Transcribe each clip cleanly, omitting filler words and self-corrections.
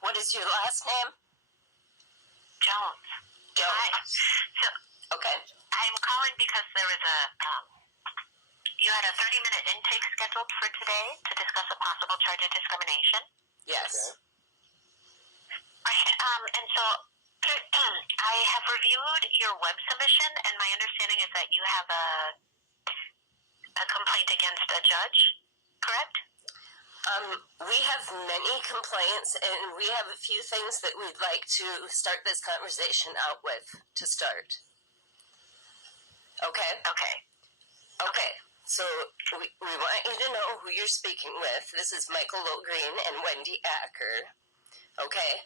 What is your last name? Jones. Jones. Okay. I'm calling because there was you had a 30-minute intake scheduled for today to discuss a possible charge of discrimination. Yes. Okay. Right. And so I have reviewed your web submission, and my understanding is that you have a complaint against a judge, correct? We have many complaints, and we have a few things that we'd like to start this conversation out with to start. Okay? Okay. So we want you to know who you're speaking with. This is Michael Logreen and Wendy Acker. Okay?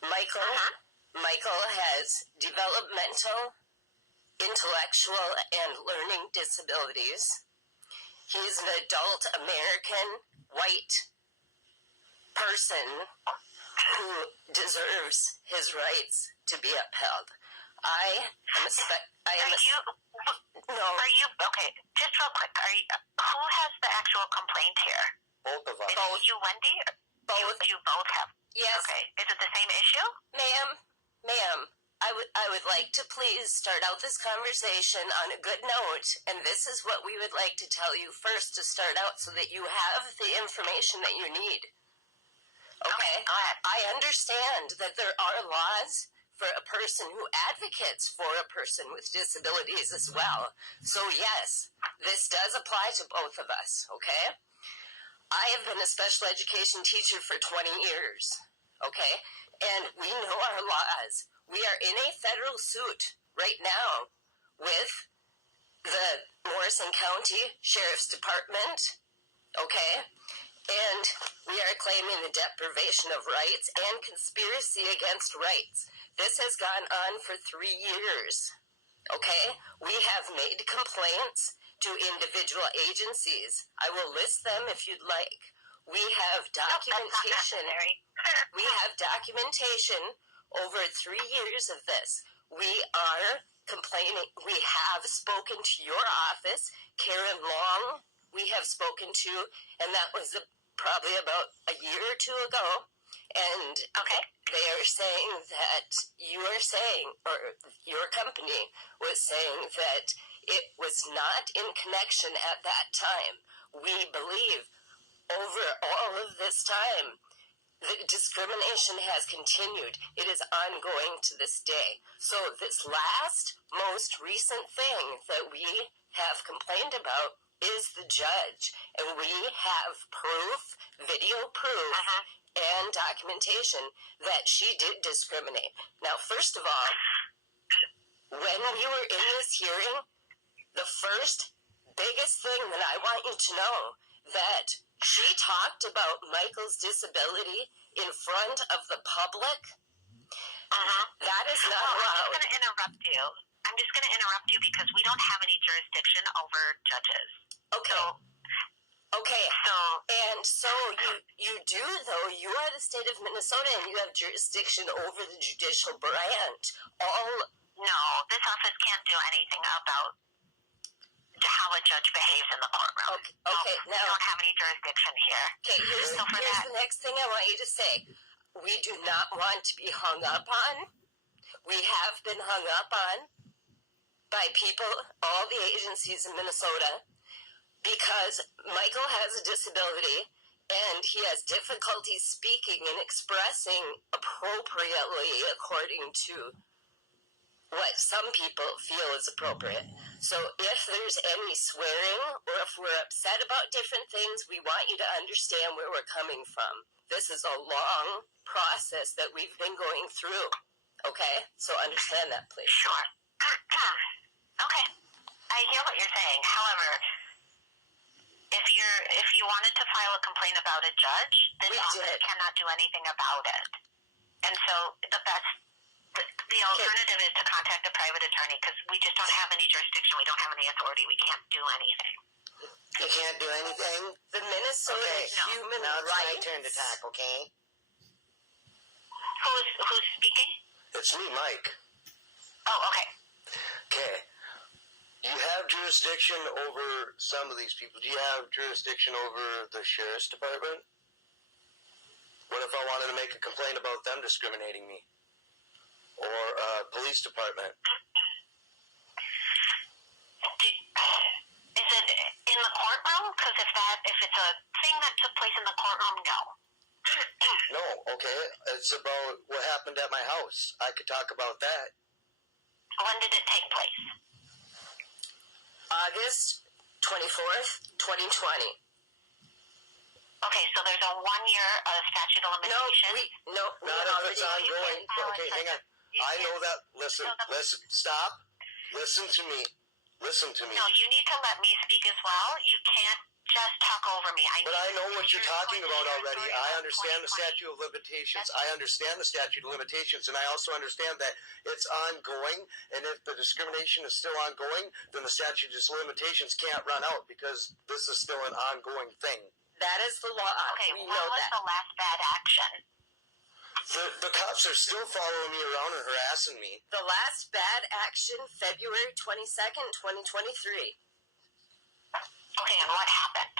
Michael has developmental, intellectual, and learning disabilities. He's an adult American white person who deserves his rights to be upheld. Okay, just real quick, who has the actual complaint here? Both of us. Is it you, Wendy? Both. You both have? Yes. Okay, is it the same issue? Ma'am, I would like to please start out this conversation on a good note, and this is what we would like to tell you first to start out so that you have the information that you need. Okay? Go ahead. I understand that there are laws for a person who advocates for a person with disabilities as well. So yes, this does apply to both of us, okay? I have been a special education teacher for 20 years, okay? And we know our laws. We are in a federal suit right now with the Morrison County Sheriff's Department, okay? And we are claiming the deprivation of rights and conspiracy against rights. This has gone on for 3 years, okay? We have made complaints to individual agencies. I will list them if you'd like. We have documentation. We have documentation over 3 years of this. We are complaining. We have spoken to your office, Karen Long. We have spoken to, and that was probably about a year or two ago. And they are saying that you are saying, or your company was saying that it was not in connection at that time. We believe over all of this time, the discrimination has continued. It is ongoing to this day. So this most recent thing that we have complained about is the judge. And we have proof, video proof, and documentation that she did discriminate. Now, first of all, when we were in this hearing, the first biggest thing that I want you to know, that she talked about Michael's disability in front of the public. That is not allowed. I'm just going to interrupt you because we don't have any jurisdiction over judges. Okay. So you do, though. You are the state of Minnesota, and you have jurisdiction over the judicial branch. No, this office can't do anything about how a judge behaves in the courtroom. Okay. We don't have any jurisdiction here. Okay, here's the next thing I want you to say. We do not want to be hung up on. We have been hung up on by people, all the agencies in Minnesota, because Michael has a disability and he has difficulty speaking and expressing appropriately according to what some people feel is appropriate. So if there's any swearing or if we're upset about different things, we want you to understand where we're coming from. This is a long process that we've been going through. Okay? So understand that, please. Sure. Okay. I hear what you're saying. However, if you wanted to file a complaint about a judge, this office cannot do anything about it. And so the alternative is to contact a private attorney because we just don't have any jurisdiction. We don't have any authority. We can't do anything. You can't do anything? The Minnesota Human Rights. Now it's my turn to talk, okay? Who's speaking? It's me, Mike. Oh, okay. Okay. You have jurisdiction over some of these people. Do you have jurisdiction over the sheriff's department? What if I wanted to make a complaint about them discriminating me? Or police department? Is it in the courtroom? Because if it's a thing that took place in the courtroom, no. No, okay. It's about what happened at my house. I could talk about that. When did it take place? August 24th, 2020. Okay, so there's a 1-year statute of limitations. No, not if it's ongoing. Okay, hang on. I know that. Listen, stop. Listen to me. No, you need to let me speak as well. You can't just talk over me. But I know what you're talking about already. I understand the statute of limitations. I understand the statute of limitations, and I also understand that it's ongoing, and if the discrimination is still ongoing, then the statute of limitations can't run out because this is still an ongoing thing. That is the law. Okay, we what know was that. the last bad action? The cops are still following me around and harassing me. The last bad action, February 22nd, 2023. Okay, and what happened?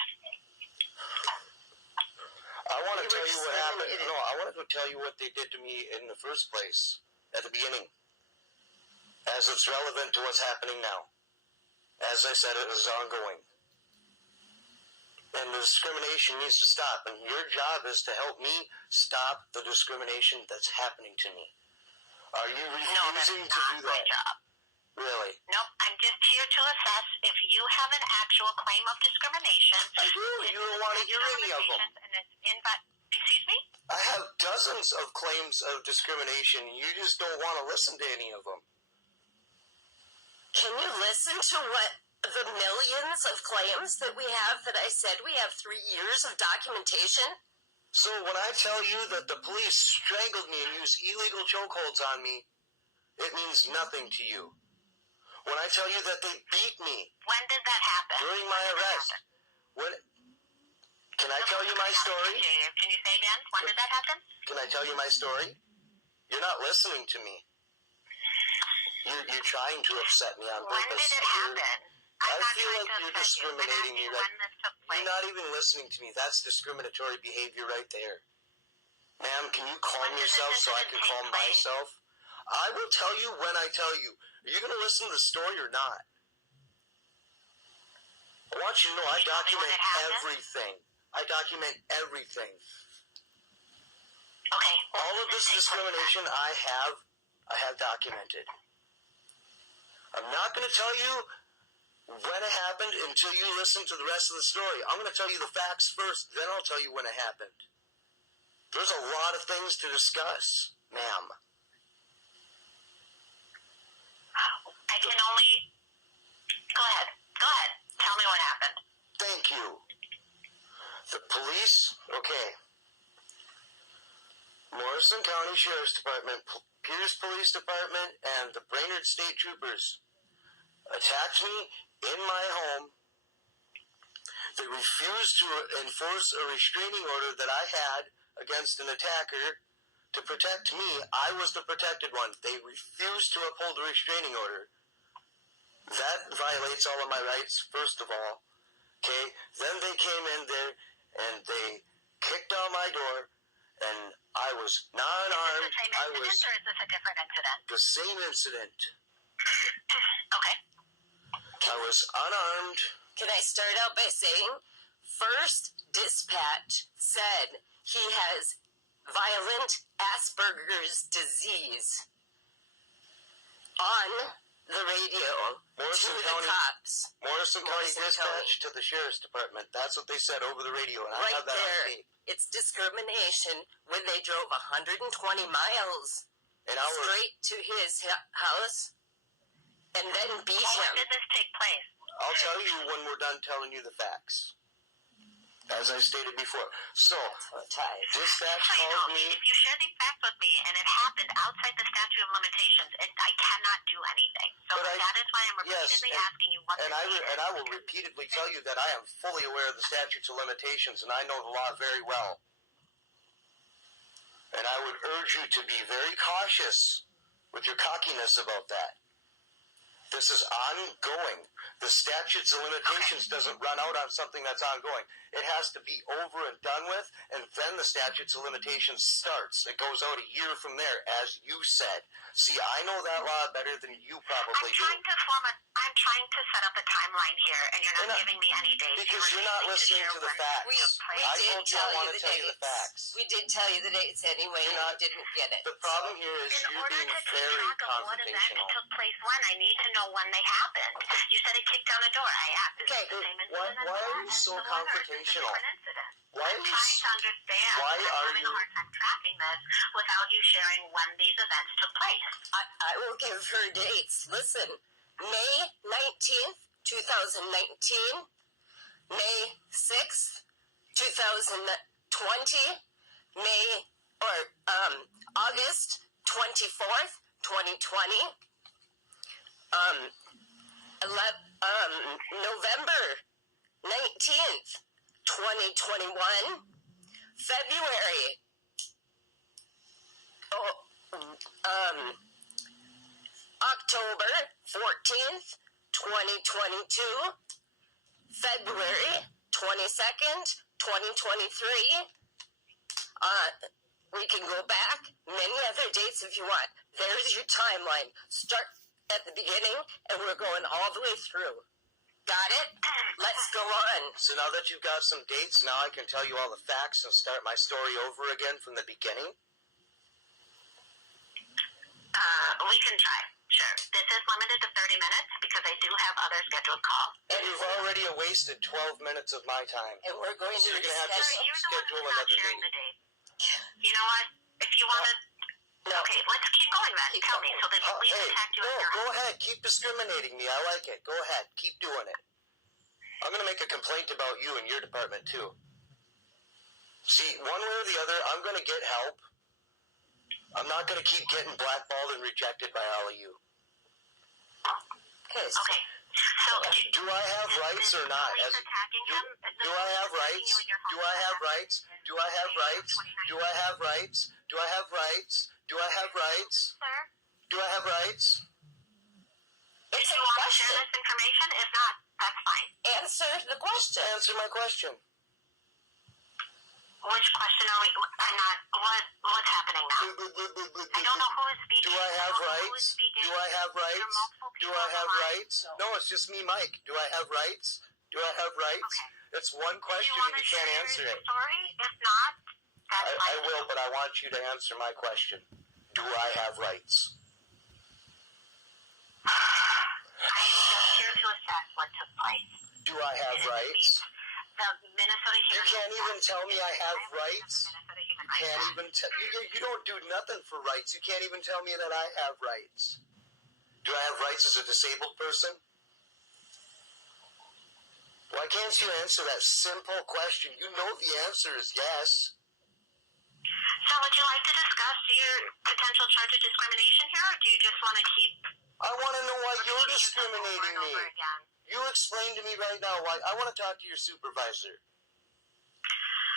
I want to tell you what happened. No, I wanted to tell you what they did to me in the first place, at the beginning, as it's relevant to what's happening now. As I said, it is ongoing. And the discrimination needs to stop, and your job is to help me stop the discrimination that's happening to me. Are you refusing to do that? No, that's not my job. Really? Nope, I'm just here to assess if you have an actual claim of discrimination. I do. You don't want to hear any of them. Excuse me? I have dozens of claims of discrimination. You just don't want to listen to any of them. Can you listen to what the millions of claims that we have that I said we have 3 years of documentation? So when I tell you that the police strangled me and used illegal chokeholds on me, it means nothing to you. When I tell you that they beat me. When did that happen? During my arrest. Can I tell you my story? Can you say again? When did that happen? Can I tell you my story? You're not listening to me. You're trying to upset me on purpose. When did it happen? I feel like you're discriminating me. You're not even listening to me. That's discriminatory behavior right there. Ma'am, can you calm yourself so I can calm myself? I will tell you when I tell you. Are you going to listen to the story or not? I want you to know I document everything. I document everything. Okay. All of this discrimination I have documented. I'm not going to tell you when it happened until you listen to the rest of the story. I'm going to tell you the facts first, then I'll tell you when it happened. There's a lot of things to discuss, ma'am. I can only... Go ahead. Tell me what happened. Thank you. The police, okay. Morrison County Sheriff's Department, Pierce Police Department, and the Brainerd State Troopers attacked me in my home. They refused to enforce a restraining order that I had against an attacker to protect me. I was the protected one. They refused to uphold a restraining order. That violates all of my rights, first of all. Okay? Then they came in there and they kicked down my door, and I was not unarmed. Is this the same incident, or is this a different incident? The same incident. Okay. I was unarmed. Can I start out by saying, first dispatch said he has violent Asperger's disease on the radio Morrison to County, the cops. Morrison County Dispatch County. to the Sheriff's Department. That's what they said over the radio, and I Right have that there, on tape. it's discrimination when they drove 120 miles straight to his house and then beat him. When did this take place? I'll tell you when we're done telling you the facts, as I stated before. So, dispatch called me. If you share these facts with me and it happened outside the statute of limitations, I cannot do anything. So that is why I'm repeatedly asking you what and I will repeatedly tell you that I am fully aware of the statutes of limitations, and I know the law very well. And I would urge you to be very cautious with your cockiness about that. This is ongoing. The statutes of limitations doesn't run out on something that's ongoing. it has to be over and done with, and then the statutes of limitations starts. It goes out a year from there, as you said. See, I know that law better than you probably do. I'm trying to set up a timeline here, and you're not giving me any dates. Because you're not listening to the facts. I told you I want to tell you the facts. We did tell you the dates anyway, and you didn't get it. The problem here is you're being very confrontational. Took place when I need to know when they happened. You said it kicked down a door. I asked. Is it the same incident? Why are you so confrontational? Why are you trying to understand? Why are you having a hard time tracking this without you sharing when these events took place? I will give her dates. Listen, May 19th, 2019, May 6th, 2020, August 24th, 2020, November 19th, 2021, February, October 14th, 2022, February 22nd, 2023. We can go back many other dates if you want. There's your timeline. Start at the beginning, and we're going all the way through. Got it? Let's go on. So now that you've got some dates, now I can tell you all the facts and start my story over again from the beginning? We can try. Sure. This is limited to 30 minutes because I do have other scheduled calls. And you've already wasted 12 minutes of my time. And we're going to you're going to have to schedule another date. You know what? If you want to... No. Okay, let's keep going then. Tell me. So the police attacked you at your house. Go ahead. Keep discriminating me. I like it. Go ahead. Keep doing it. I'm going to make a complaint about you and your department, too. See, one way or the other, I'm going to get help. I'm not going to keep getting blackballed and rejected by all of you. Okay. So, do I have rights or not? Do I have rights? Do I have rights? Do I have rights? Do I have rights? Do I have rights? Do I have rights? Sir? Do I have rights? If you want to share this information, if not, that's fine. Answer the question. Answer my question. Which question are we? I'm not. What's happening now? I don't know who is speaking. Do I have rights? Do I have rights? Do I have rights? No, it's just me, Mike. Do I have rights? Do I have rights? Okay. It's one question and you can't answer it. Sorry, if not, that's fine. I will, but I want you to answer my question. Do I have rights? I am just here to assess what took place. Do I have rights? The Minnesota You can't even tell me I have rights. Can't even tell you don't do nothing for rights. You can't even tell me that I have rights. Do I have rights as a disabled person? Why can't you answer that simple question? You know the answer is yes. So would you like to discuss your potential charge of discrimination here, or do you just want to keep... I want to know why you're discriminating me. You explain to me right now why. I want to talk to your supervisor.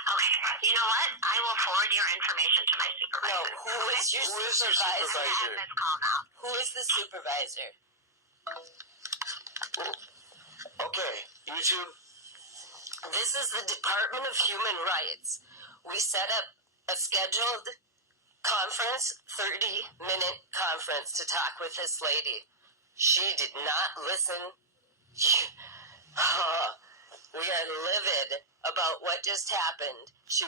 Okay, you know what? I will forward your information to my supervisor. No, who is your supervisor? Who is the supervisor? Okay, YouTube. This is the Department of Human Rights. We set up a scheduled conference, 30-minute conference to talk with this lady. She did not listen. We are livid about what just happened. She